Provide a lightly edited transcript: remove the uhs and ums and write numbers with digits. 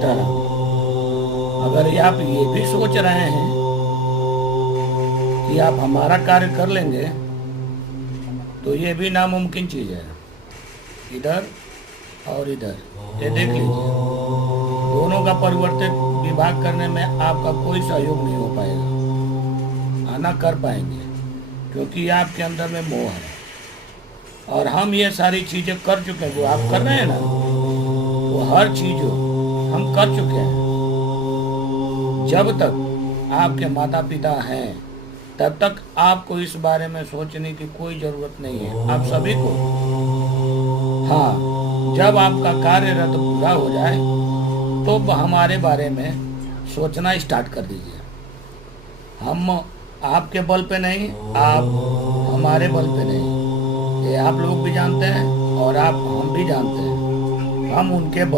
तरह अगर आप ये भी सोच रहे हैं कि आप हमारा कार्य कर लेंगे, तो ये भी नामुमकिन चीज़ है। इधर और इधर ये देख लीजिए, दोनों का परिवर्तित विभाग करने में आपका कोई सहयोग नहीं हो पाएगा, आना कर पाएंगे, क्योंकि आपके अंदर में मोह है। और हम ये सारी चीज़ें कर चुके हैं, जो आप कर रहे हैं ना, वो हर चीज़ हम कर चुके हैं। जब तक आपके माता पिता हैं, तब तक आपको इस बारे में सोचने की कोई ज़रूरत नहीं है। आप सभी को, हाँ, जब आपका कार्यरत पूरा हो जाए तो हमारे बारे में सोचना स्टार्ट कर दीजिए। हम आपके बल पे नहीं, आप हमारे बल पे नहीं, ये आप लोग भी जानते हैं और हम भी जानते हैं। हम उनके बल